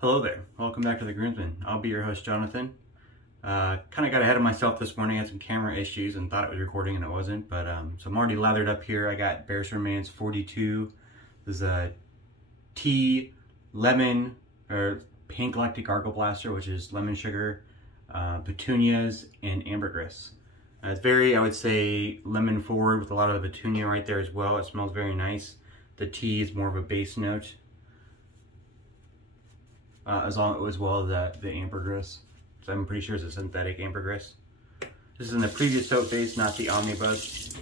Hello there, welcome back to The Groomsman. I'll be your host, Jonathan. Kind of got ahead of myself this morning. I had some camera issues and thought it was recording and it wasn't, but so I'm already lathered up here. I got Barrister and Mann's 42. This is a tea, lemon, or pink lactic gargle blaster, which is lemon sugar, petunias, and ambergris. It's very, I would say, lemon forward with a lot of the petunia right there as well. It smells very nice. The tea is more of a base note. As well as the ambergris. So I'm pretty sure it's a synthetic ambergris. This is in the previous soap base, not the omnibus.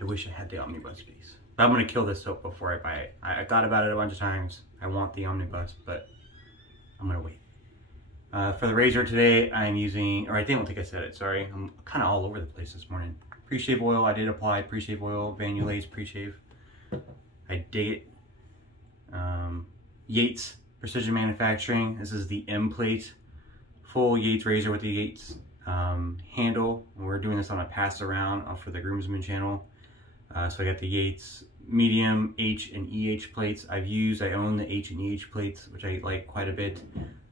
I wish I had the omnibus base. But I'm gonna kill this soap before I buy it. I thought about it a bunch of times. I want the omnibus, but I'm gonna wait. For the razor today, I'm using, or I don't think I said it, sorry. I'm kind of all over the place this morning. Pre-shave oil, I did apply pre-shave oil, Vanula's pre-shave. I dig it. Yates Precision Manufacturing. This is the M-Plate full Yates razor with the Yates handle. We're doing this on a pass around for the Groomsman channel. So I got the Yates medium H and EH plates. I own the H and EH plates, which I like quite a bit.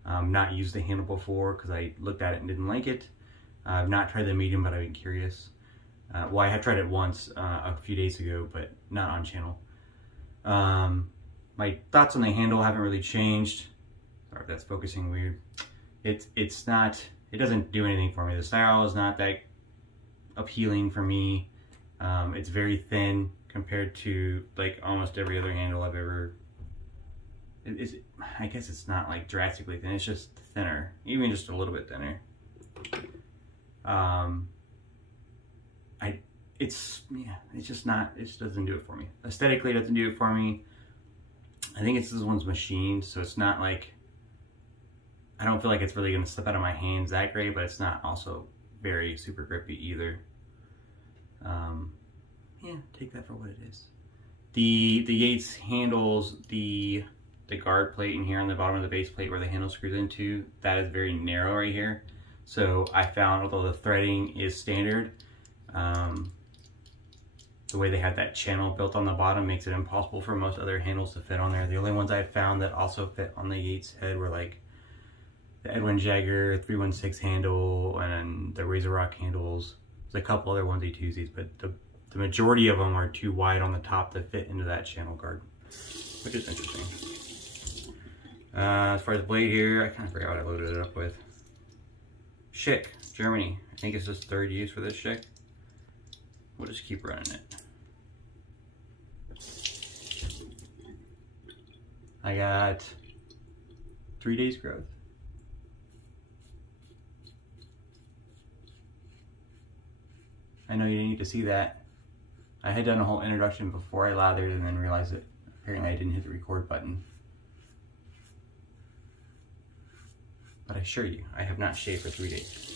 Not used the handle before because I looked at it and didn't like it. I've not tried the medium, but I've been curious. Well, I have tried it once a few days ago, but not on channel. My thoughts on the handle haven't really changed. Sorry if that's focusing weird. It doesn't do anything for me. The style is not that appealing for me. It's very thin compared to like almost every other handle I've ever. I guess it's not like drastically thin. It's just thinner, even just a little bit thinner. It's just not. It just doesn't do it for me. Aesthetically, it doesn't do it for me. I think this one's machined, so it's not like, I don't feel like it's really gonna slip out of my hands that great, but it's not also very super grippy either. Yeah, take that for what it is. The Yates handles the guard plate in here on the bottom of the base plate where the handle screws into, that is very narrow right here. So I found, although the threading is standard, the way they have that channel built on the bottom makes it impossible for most other handles to fit on there. The only ones I've found that also fit on the Yates head were like the Edwin Jagger 316 handle and the Razor Rock handles. There's a couple other onesie-twosies, but the majority of them are too wide on the top to fit into that channel guard, which is interesting. As far as blade here, I kind of forgot what I loaded it up with. Schick, Germany. I think it's just third use for this Schick. We'll just keep running it. I got 3 days growth. I know you didn't need to see that. I had done a whole introduction before I lathered and then realized that apparently I didn't hit the record button. But I assure you, I have not shaved for 3 days.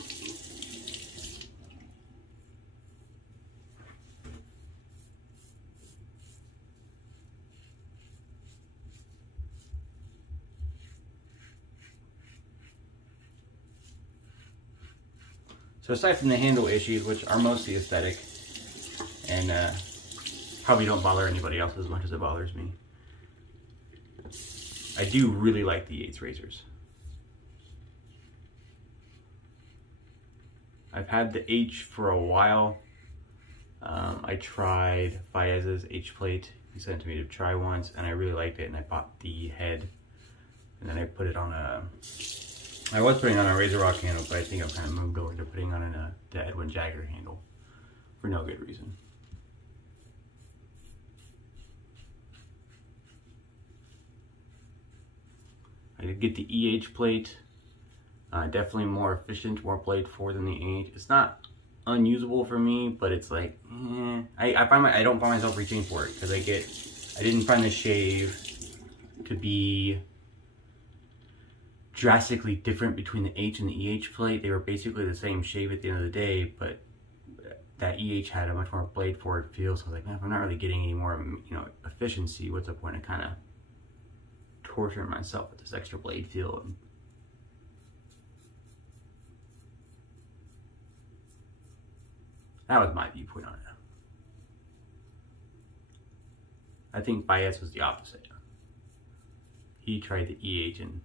So aside from the handle issues, which are mostly aesthetic, and probably don't bother anybody else as much as it bothers me, I do really like the Yates razors. I've had the H for a while. I tried Baez's H-Plate. He sent it to me to try once, and I really liked it, and I bought the head. And then I put it on I was putting on a Razor Rock handle, but I think I've kind of moved over to putting on the Edwin Jagger handle for no good reason. I did get the EH plate. Definitely more efficient, more blade forward than the EH. It's not unusable for me, but it's like, I don't find myself reaching for it because I didn't find the shave to be drastically different between the H and the EH plate. They were basically the same shave at the end of the day, but that EH had a much more blade forward feel. So I was like, man, if I'm not really getting any more, efficiency, what's the point of kind of torturing myself with this extra blade feel? That was my viewpoint on it. I think Baez was the opposite. he tried the EH and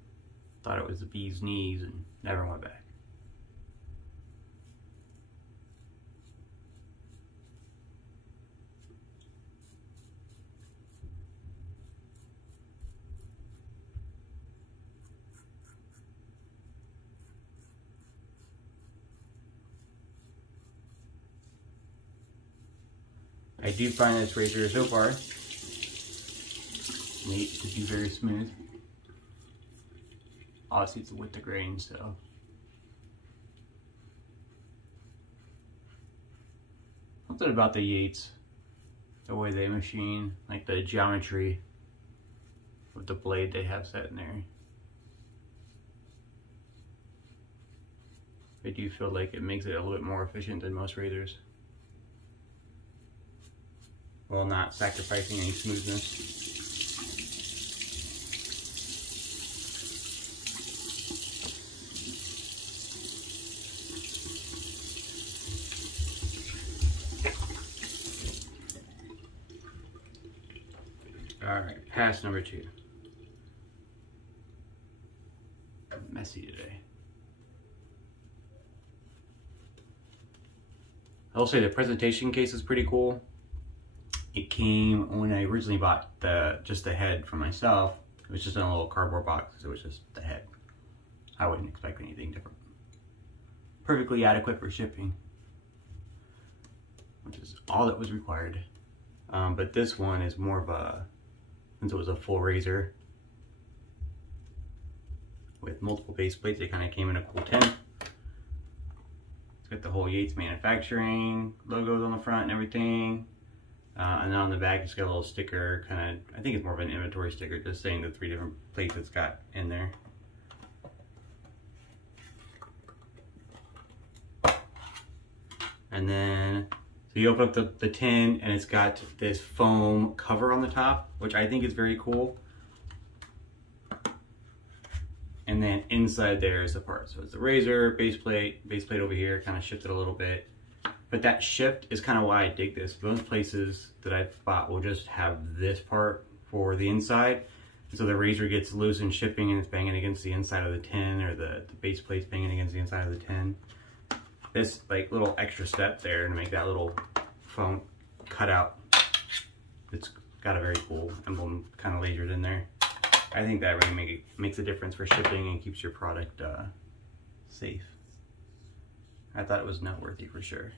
thought it was the bee's knees and never went back. I do find this razor so far made to be very smooth. Obviously it's with the grain, so. Something about the Yates, the way they machine, like the geometry with the blade they have set in there. I do feel like it makes it a little bit more efficient than most razors, while not sacrificing any smoothness. All right, pass number 2. Messy today. I will say the presentation case is pretty cool. It came when I originally bought just the head for myself. It was just in a little cardboard box. It was just the head. I wouldn't expect anything different. Perfectly adequate for shipping, which is all that was required. But this one is more of a, since it was a full razor with multiple base plates, it kind of came in a cool tin. It's got the whole Yates manufacturing logos on the front and everything. And then on the back, it's got a little sticker, kind of, I think it's more of an inventory sticker, just saying the 3 different plates it's got in there. And then, so you open up the tin and it's got this foam cover on the top, which I think is very cool. And then inside there is the part. So it's the razor, base plate over here, kind of shifted a little bit. But that shift is kind of why I dig this. Most places that I've bought will just have this part for the inside. And so the razor gets loose and shipping and it's banging against the inside of the tin, or the base plate's banging against the inside of the tin. This like little extra step there to make that little foam cutout. It's got a very cool emblem kind of lasered in there. I think that really makes a difference for shipping and keeps your product safe. I thought it was noteworthy for sure.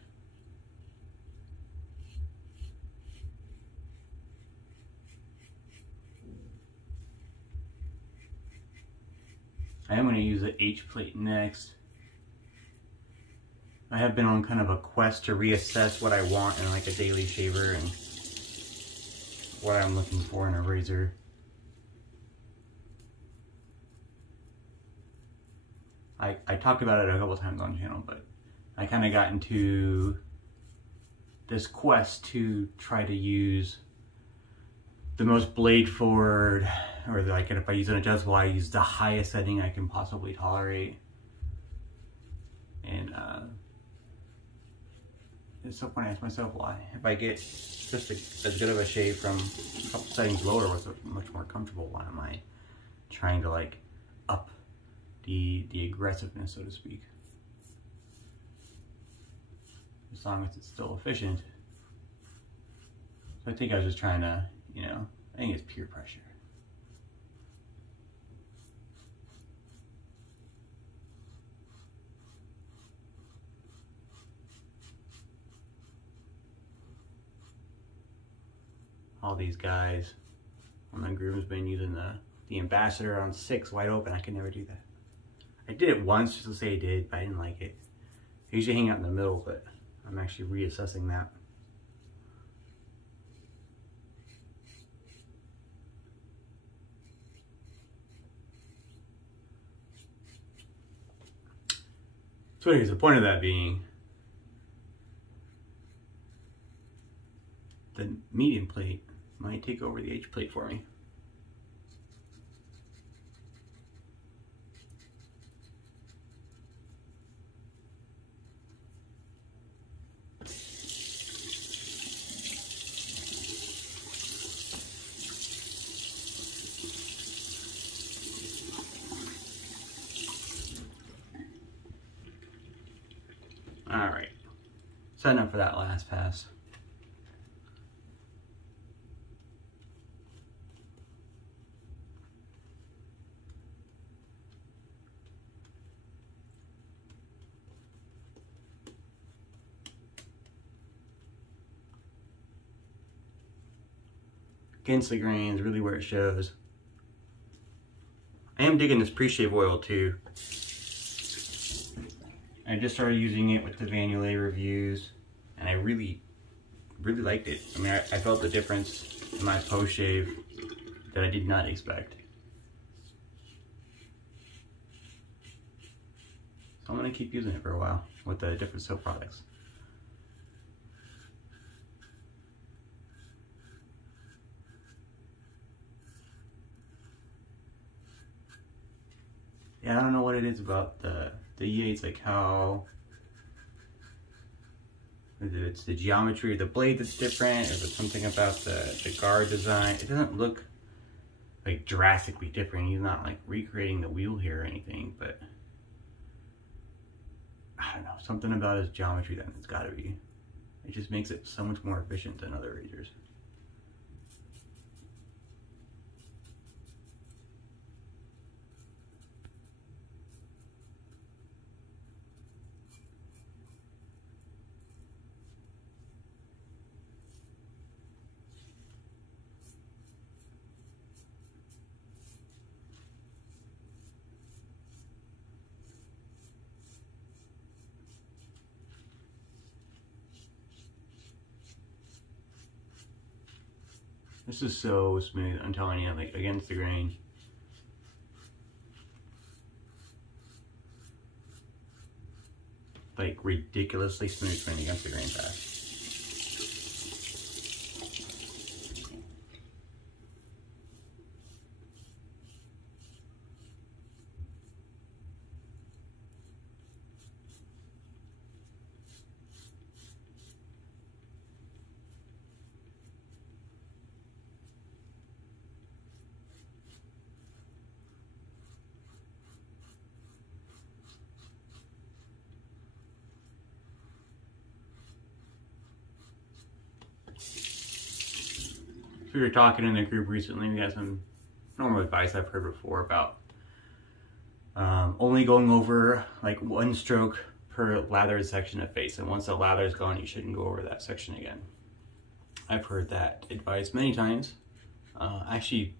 I am going to use the H-plate next. I have been on kind of a quest to reassess what I want in like a daily shaver and what I'm looking for in a razor. I talked about it a couple times on the channel, but I kind of got into this quest to try to use the most blade forward, or like if I use an adjustable, I use the highest setting I can possibly tolerate. And it's so funny, I ask myself why. If I get just as good of a shave from a couple settings lower with a much more comfortable, why am I trying to like up the aggressiveness, so to speak? As long as it's still efficient. So I think I was just trying to, you know, I think it's peer pressure. All these guys on the groomsmen using the ambassador on 6 wide open. I can never do that. I did it once just to say I did, but I didn't like it. I usually hang out in the middle, but I'm actually reassessing that. So anyways, the point of that being, the medium plate might take over the H plate for me. setting up for that last pass. Against the grain is really where it shows. I am digging this pre-shave oil too. I just started using it with the Vanulay reviews, and I really liked it. I mean, I felt the difference in my post-shave that I did not expect. So I'm gonna keep using it for a while with the different soap products. Yeah, I don't know what it is about the Yates, like how, if it's the geometry of the blade that's different, if it's something about the guard design. It doesn't look like drastically different. He's not like recreating the wheel here or anything, but I don't know, something about his geometry then it's gotta be. It just makes it so much more efficient than other razors. This is so smooth, I'm telling you, like against the grain. Like ridiculously smooth for an against the grain pass. We were talking in the group recently. We got some normal advice I've heard before about only going over like one stroke per lathered section of face, and once the lather is gone, you shouldn't go over that section again. I've heard that advice many times. Actually,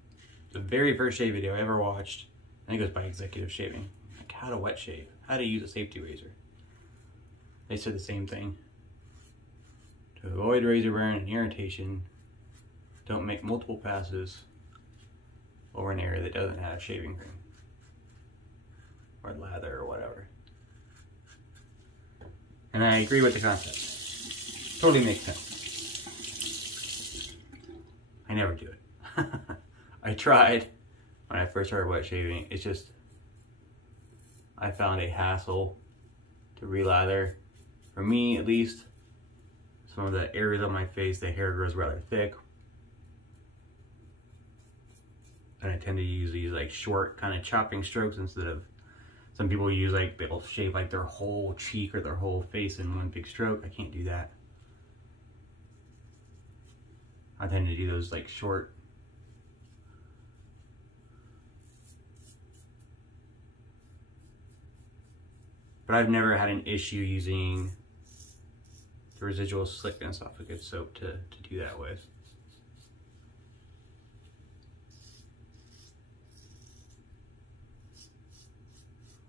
the very first shave video I ever watched, I think it was by Executive Shaving, like how to wet shave, how to use a safety razor. They said the same thing. To avoid razor burn and irritation, don't make multiple passes over an area that doesn't have shaving cream or lather or whatever. And I agree with the concept. Totally makes sense. I never do it. I tried when I first started wet shaving. It's just, I found a hassle to relather. For me, at least, some of the areas on my face, the hair grows rather thick. And I tend to use these like short kind of chopping strokes instead of, some people use like, they'll shave like their whole cheek or their whole face in one big stroke. I can't do that. I tend to do those like short. But I've never had an issue using the residual slickness off a good soap to do that with.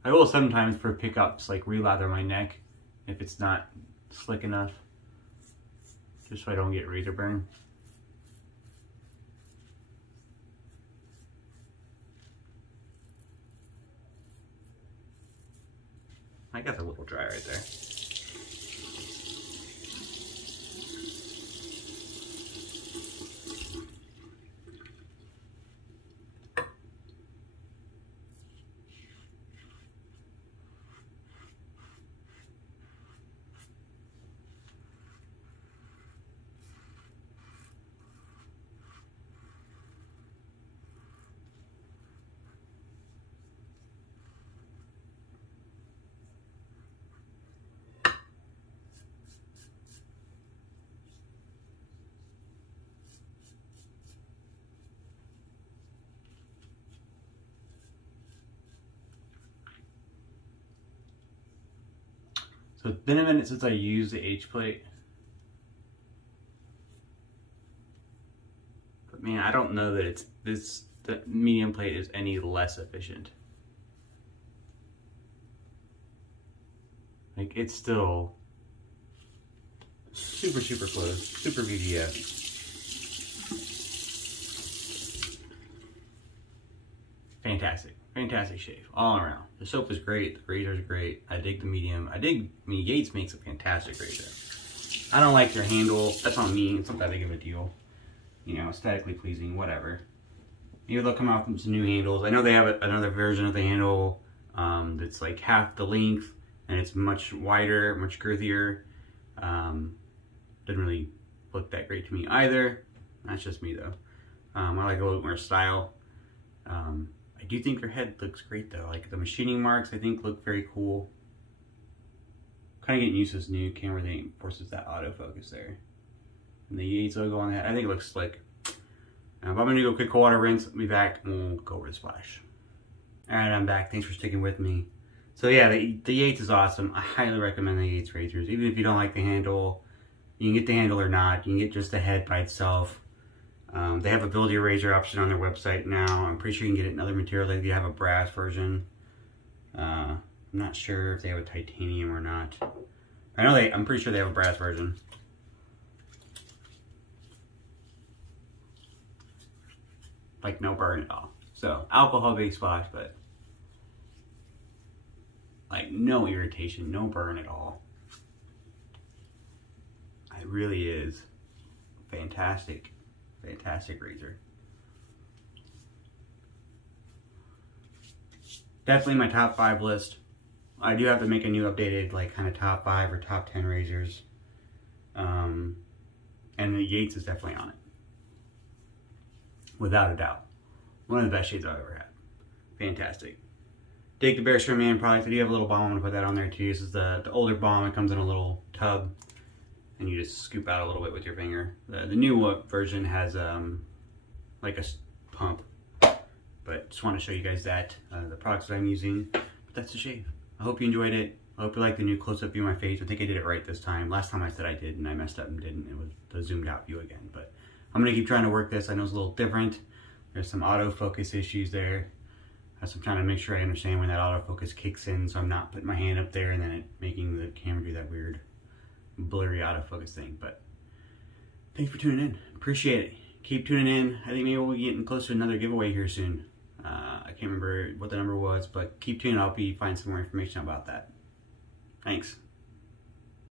I will sometimes for pickups like relather my neck if it's not slick enough, just so I don't get razor burn. I got a little dry right there. So it's been a minute since I used the H-Plate. But man, I don't know that the medium plate is any less efficient. Like, it's still super, super close, super VGF. Fantastic, fantastic shave all around. The soap is great, the razor is great. I dig the medium. I mean, Yates makes a fantastic razor. I don't like their handle. That's on me. It's not that big of a deal. You know, aesthetically pleasing, whatever. Maybe they'll come out with some new handles. I know they have another version of the handle that's like half the length and it's much wider, much girthier. Didn't really look that great to me either. That's just me though. I like a little more style. I do think their head looks great though. Like the machining marks, I think look very cool. Kind of getting used to this new camera that forces that autofocus there. And the Yates logo on that, I think it looks slick. But I'm gonna go quick cold water rinse, I'll be back, and we'll go over the splash. All right, I'm back. Thanks for sticking with me. So yeah, the Yates is awesome. I highly recommend the Yates razors. Even if you don't like the handle, you can get the handle or not. You can get just the head by itself. They have a build your razor option on their website now. I'm pretty sure you can get it in other materials. Like they have a brass version. I'm not sure if they have a titanium or not. I'm pretty sure they have a brass version. Like no burn at all. So alcohol-based splash, but like no irritation, no burn at all. It really is fantastic, fantastic razor. Definitely my top 5 list. I do have to make a new updated like kind of top 5 or top 10 razors. And the Yates is definitely on it. Without a doubt. One of the best shades I've ever had. Fantastic. Dig the Barrister and Mann product. I do have a little balm. I'm going to put that on there too. This is the older balm. It comes in a little tub. And you just scoop out a little bit with your finger. The new version has like a pump. But just want to show you guys that. The products that I'm using. But that's the shave. I hope you enjoyed it. I hope you like the new close-up view of my face. I think I did it right this time. Last time I said I did and I messed up and didn't. It was the zoomed out view again. But I'm going to keep trying to work this. I know it's a little different. There's some autofocus issues there. So I'm trying to make sure I understand when that autofocus kicks in so I'm not putting my hand up there and then it making the camera do that weird blurry autofocus thing. But thanks for tuning in. Appreciate it. Keep tuning in. I think maybe we'll be getting close to another giveaway here soon. I can't remember what the number was, but keep tuning. I'll be finding some more information about that. Thanks.